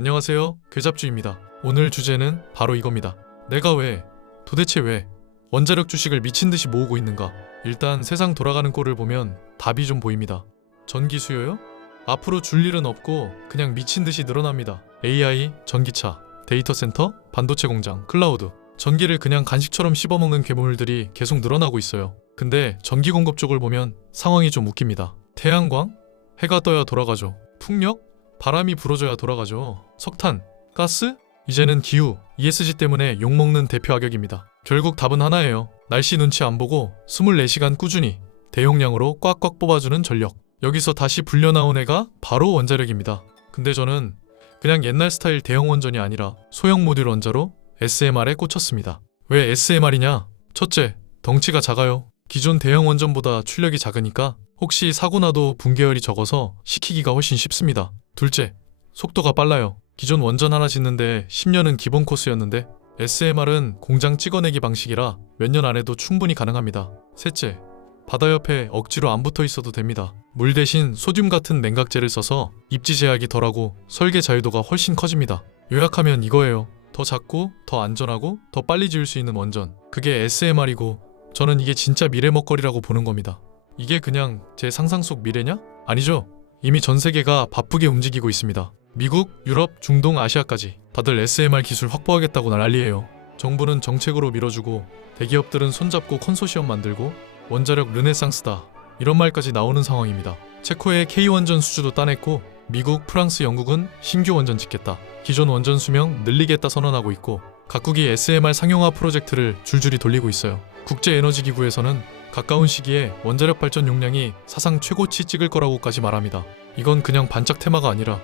안녕하세요, 괴잡주입니다. 오늘 주제는 바로 이겁니다. 내가 도대체 왜 원자력 주식을 미친듯이 모으고 있는가? 일단 세상 돌아가는 꼴을 보면 답이 좀 보입니다. 전기 수요요? 앞으로 줄 일은 없고 그냥 미친듯이 늘어납니다. AI, 전기차, 데이터 센터, 반도체 공장, 클라우드. 전기를 그냥 간식처럼 씹어먹는 괴물들이 계속 늘어나고 있어요. 근데 전기 공급 쪽을 보면 상황이 좀 웃깁니다. 태양광? 해가 떠야 돌아가죠. 풍력? 바람이 불어줘야 돌아가죠. 석탄? 가스? 이제는 기후, ESG 때문에 욕먹는 대표 악역입니다. 결국 답은 하나예요. 날씨 눈치 안 보고 24시간 꾸준히 대용량으로 꽉꽉 뽑아주는 전력. 여기서 다시 불려나온 애가 바로 원자력입니다. 근데 저는 그냥 옛날 스타일 대형 원전이 아니라 소형 모듈 원자로 SMR에 꽂혔습니다. 왜 SMR이냐? 첫째, 덩치가 작아요. 기존 대형 원전보다 출력이 작으니까 혹시 사고 나도 붕괴율이 적어서 식히기가 훨씬 쉽습니다. 둘째, 속도가 빨라요. 기존 원전 하나 짓는데 10년은 기본 코스였는데 SMR은 공장 찍어내기 방식이라 몇 년 안에도 충분히 가능합니다. 셋째, 바다 옆에 억지로 안 붙어 있어도 됩니다. 물 대신 소듐 같은 냉각제를 써서 입지 제약이 덜하고 설계 자유도가 훨씬 커집니다. 요약하면 이거예요. 더 작고 더 안전하고 더 빨리 지을 수 있는 원전. 그게 SMR이고 저는 이게 진짜 미래 먹거리라고 보는 겁니다. 이게 그냥 제 상상 속 미래냐? 아니죠. 이미 전 세계가 바쁘게 움직이고 있습니다. 미국, 유럽, 중동, 아시아까지 다들 SMR 기술 확보하겠다고 난리예요. 정부는 정책으로 밀어주고 대기업들은 손잡고 컨소시엄 만들고 원자력 르네상스다 이런 말까지 나오는 상황입니다. 체코의 K원전 수주도 따냈고 미국, 프랑스, 영국은 신규 원전 짓겠다. 기존 원전 수명 늘리겠다 선언하고 있고 각국이 SMR 상용화 프로젝트를 줄줄이 돌리고 있어요. 국제에너지기구에서는 가까운 시기에 원자력 발전 용량이 사상 최고치 찍을 거라고까지 말합니다. 이건 그냥 반짝 테마가 아니라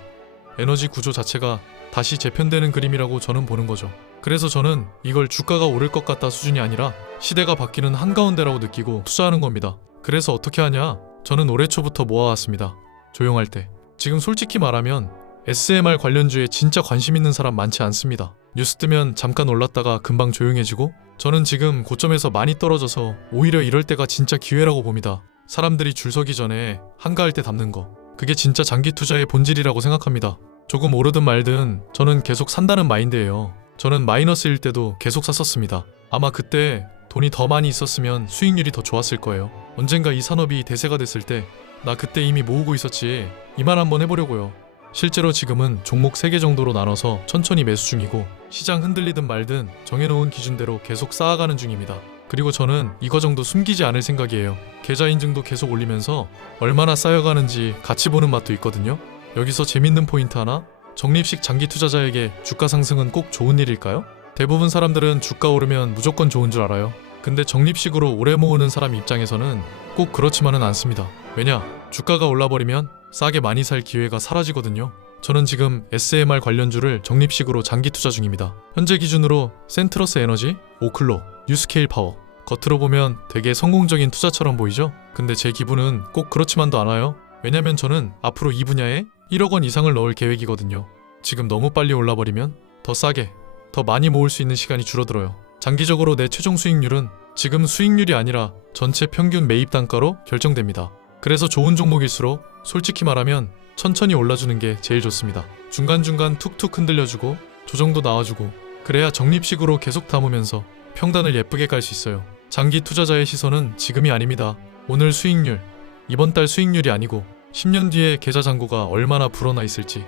에너지 구조 자체가 다시 재편되는 그림이라고 저는 보는 거죠. 그래서 저는 이걸 주가가 오를 것 같다 수준이 아니라 시대가 바뀌는 한가운데라고 느끼고 투자하는 겁니다. 그래서 어떻게 하냐? 저는 올해 초부터 모아왔습니다. 조용할 때. 지금 솔직히 말하면 SMR 관련주에 진짜 관심 있는 사람 많지 않습니다. 뉴스 뜨면 잠깐 올랐다가 금방 조용해지고 저는 지금 고점에서 많이 떨어져서 오히려 이럴 때가 진짜 기회라고 봅니다. 사람들이 줄 서기 전에 한가할 때 담는 거. 그게 진짜 장기 투자의 본질이라고 생각합니다. 조금 오르든 말든 저는 계속 산다는 마인드예요. 저는 마이너스일 때도 계속 샀었습니다. 아마 그때 돈이 더 많이 있었으면 수익률이 더 좋았을 거예요. 언젠가 이 산업이 대세가 됐을 때 나 그때 이미 모으고 있었지 이 말 한번 해보려고요. 실제로 지금은 종목 3개 정도로 나눠서 천천히 매수 중이고 시장 흔들리든 말든 정해놓은 기준대로 계속 쌓아가는 중입니다. 그리고 저는 이거 정도 숨기지 않을 생각이에요. 계좌 인증도 계속 올리면서 얼마나 쌓여가는지 같이 보는 맛도 있거든요. 여기서 재밌는 포인트 하나? 적립식 장기 투자자에게 주가 상승은 꼭 좋은 일일까요? 대부분 사람들은 주가 오르면 무조건 좋은 줄 알아요. 근데 적립식으로 오래 모으는 사람 입장에서는 꼭 그렇지만은 않습니다. 왜냐? 주가가 올라버리면 싸게 많이 살 기회가 사라지거든요. 저는 지금 SMR 관련주를 적립식으로 장기 투자 중입니다. 현재 기준으로 센트러스 에너지, 오클로, 뉴스케일 파워. 겉으로 보면 되게 성공적인 투자처럼 보이죠? 근데 제 기분은 꼭 그렇지만도 않아요. 왜냐면 저는 앞으로 이 분야에 1억 원 이상을 넣을 계획이거든요. 지금 너무 빨리 올라버리면 더 싸게, 더 많이 모을 수 있는 시간이 줄어들어요. 장기적으로 내 최종 수익률은 지금 수익률이 아니라 전체 평균 매입 단가로 결정됩니다. 그래서 좋은 종목일수록 솔직히 말하면 천천히 올라주는 게 제일 좋습니다. 중간중간 툭툭 흔들려주고 조정도 나와주고 그래야 적립식으로 계속 담으면서 평단을 예쁘게 깔 수 있어요. 장기 투자자의 시선은 지금이 아닙니다. 오늘 수익률, 이번 달 수익률이 아니고 10년 뒤에 계좌 잔고가 얼마나 불어나 있을지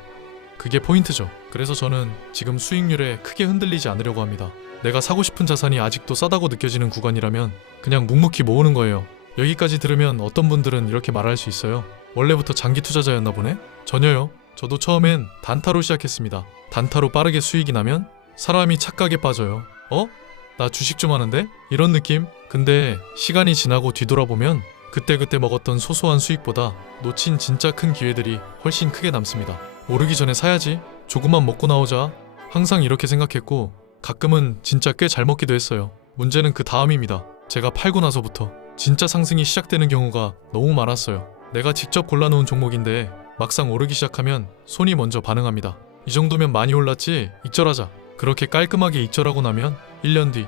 그게 포인트죠. 그래서 저는 지금 수익률에 크게 흔들리지 않으려고 합니다. 내가 사고 싶은 자산이 아직도 싸다고 느껴지는 구간이라면 그냥 묵묵히 모으는 거예요. 여기까지 들으면 어떤 분들은 이렇게 말할 수 있어요. 원래부터 장기 투자자였나 보네? 전혀요. 저도 처음엔 단타로 시작했습니다. 단타로 빠르게 수익이 나면 사람이 착각에 빠져요. 나 주식 좀 하는데? 이런 느낌? 근데 시간이 지나고 뒤돌아보면 그때그때 먹었던 소소한 수익보다 놓친 진짜 큰 기회들이 훨씬 크게 남습니다. 오르기 전에 사야지. 조금만 먹고 나오자. 항상 이렇게 생각했고 가끔은 진짜 꽤 잘 먹기도 했어요. 문제는 그 다음입니다. 제가 팔고 나서부터 진짜 상승이 시작되는 경우가 너무 많았어요. 내가 직접 골라놓은 종목인데 막상 오르기 시작하면 손이 먼저 반응합니다. 이 정도면 많이 올랐지? 익절하자. 그렇게 깔끔하게 익절하고 나면 1년 뒤,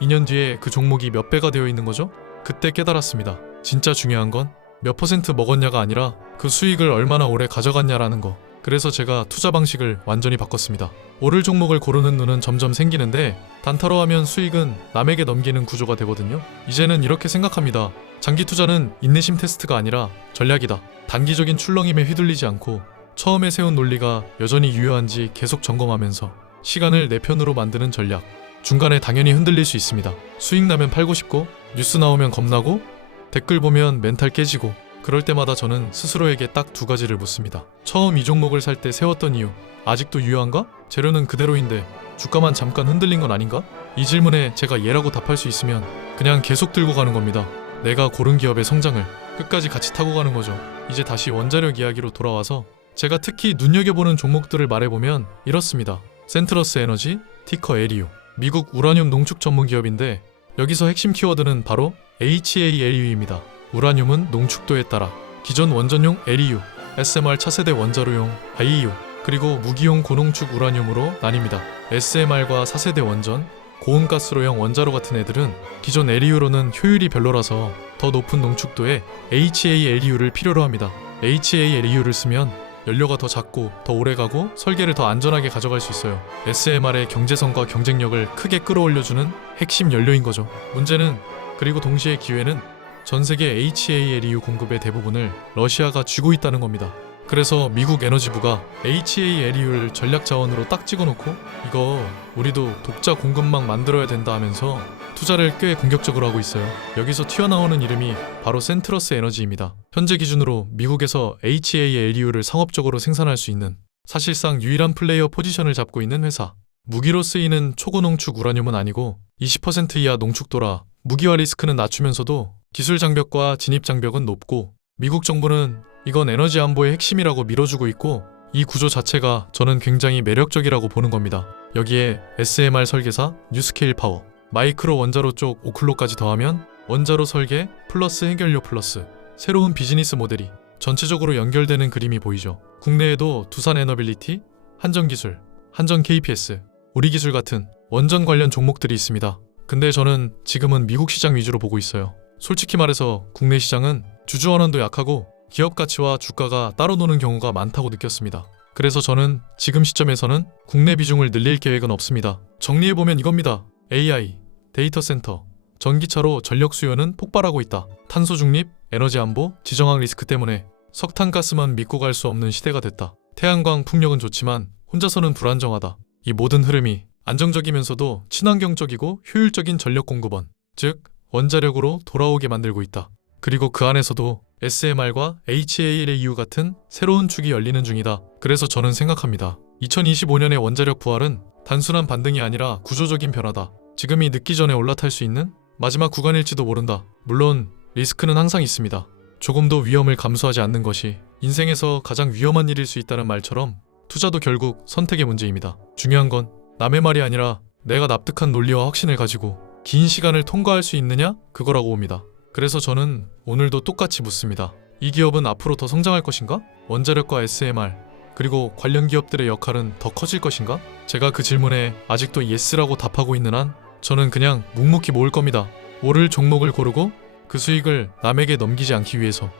2년 뒤에 그 종목이 몇 배가 되어 있는 거죠? 그때 깨달았습니다. 진짜 중요한 건 몇 퍼센트 먹었냐가 아니라 그 수익을 얼마나 오래 가져갔냐라는 거. 그래서 제가 투자 방식을 완전히 바꿨습니다. 오를 종목을 고르는 눈은 점점 생기는데 단타로 하면 수익은 남에게 넘기는 구조가 되거든요. 이제는 이렇게 생각합니다. 장기 투자는 인내심 테스트가 아니라 전략이다. 단기적인 출렁임에 휘둘리지 않고 처음에 세운 논리가 여전히 유효한지 계속 점검하면서 시간을 내 편으로 만드는 전략. 중간에 당연히 흔들릴 수 있습니다. 수익 나면 팔고 싶고, 뉴스 나오면 겁나고, 댓글 보면 멘탈 깨지고, 그럴 때마다 저는 스스로에게 딱 두 가지를 묻습니다. 처음 이 종목을 살 때 세웠던 이유, 아직도 유효한가? 재료는 그대로인데 주가만 잠깐 흔들린 건 아닌가? 이 질문에 제가 예라고 답할 수 있으면 그냥 계속 들고 가는 겁니다. 내가 고른 기업의 성장을 끝까지 같이 타고 가는 거죠. 이제 다시 원자력 이야기로 돌아와서 제가 특히 눈여겨보는 종목들을 말해보면 이렇습니다. 센트러스 에너지, 티커 LEU. 미국 우라늄 농축 전문 기업인데 여기서 핵심 키워드는 바로 HALEU입니다. 우라늄은 농축도에 따라 기존 원전용 LEU, SMR 차세대 원자로용 IEU, 그리고 무기용 고농축 우라늄으로 나뉩니다. SMR과 4세대 원전, 고온가스로형 원자로 같은 애들은 기존 LEU로는 효율이 별로라서 더 높은 농축도의 HALEU를 필요로 합니다. HALEU를 쓰면 연료가 더 작고 더 오래가고 설계를 더 안전하게 가져갈 수 있어요. SMR의 경제성과 경쟁력을 크게 끌어올려주는 핵심 연료인 거죠. 문제는, 그리고 동시에 기회는 전 세계 HALEU 공급의 대부분을 러시아가 쥐고 있다는 겁니다. 그래서 미국 에너지부가 HALEU를 전략 자원으로 딱 찍어놓고 이거 우리도 독자 공급망 만들어야 된다 하면서 투자를 꽤 공격적으로 하고 있어요. 여기서 튀어나오는 이름이 바로 센트러스 에너지입니다. 현재 기준으로 미국에서 HALEU를 상업적으로 생산할 수 있는 사실상 유일한 플레이어 포지션을 잡고 있는 회사. 무기로 쓰이는 초고농축 우라늄은 아니고 20% 이하 농축도라 무기화 리스크는 낮추면서도 기술 장벽과 진입 장벽은 높고 미국 정부는 이건 에너지 안보의 핵심이라고 밀어주고 있고 이 구조 자체가 저는 굉장히 매력적이라고 보는 겁니다. 여기에 SMR 설계사, 뉴스케일 파워, 마이크로 원자로 쪽 오클로까지 더하면 원자로 설계 플러스 해결료 플러스 새로운 비즈니스 모델이 전체적으로 연결되는 그림이 보이죠. 국내에도 두산 에너빌리티, 한전기술, 한전 KPS, 우리기술 같은 원전 관련 종목들이 있습니다. 근데 저는 지금은 미국 시장 위주로 보고 있어요. 솔직히 말해서 국내 시장은 주주환원도 약하고 기업 가치와 주가가 따로 노는 경우가 많다고 느꼈습니다. 그래서 저는 지금 시점에서는 국내 비중을 늘릴 계획은 없습니다. 정리해보면 이겁니다. AI, 데이터 센터, 전기차로 전력 수요는 폭발하고 있다. 탄소 중립, 에너지 안보, 지정학 리스크 때문에 석탄가스만 믿고 갈 수 없는 시대가 됐다. 태양광 풍력은 좋지만 혼자서는 불안정하다. 이 모든 흐름이 안정적이면서도 친환경적이고 효율적인 전력 공급원, 즉 원자력으로 돌아오게 만들고 있다. 그리고 그 안에서도 SMR과 HALEU 같은 새로운 축이 열리는 중이다. 그래서 저는 생각합니다. 2025년의 원자력 부활은 단순한 반등이 아니라 구조적인 변화다. 지금이 늦기 전에 올라탈 수 있는 마지막 구간일지도 모른다. 물론 리스크는 항상 있습니다. 조금도 위험을 감수하지 않는 것이 인생에서 가장 위험한 일일 수 있다는 말처럼 투자도 결국 선택의 문제입니다. 중요한 건 남의 말이 아니라 내가 납득한 논리와 확신을 가지고 긴 시간을 통과할 수 있느냐? 그거라고 봅니다. 그래서 저는 오늘도 똑같이 묻습니다. 이 기업은 앞으로 더 성장할 것인가? 원자력과 SMR 그리고 관련 기업들의 역할은 더 커질 것인가? 제가 그 질문에 아직도 예스라고 답하고 있는 한 저는 그냥 묵묵히 모을 겁니다. 오를 종목을 고르고 그 수익을 남에게 넘기지 않기 위해서.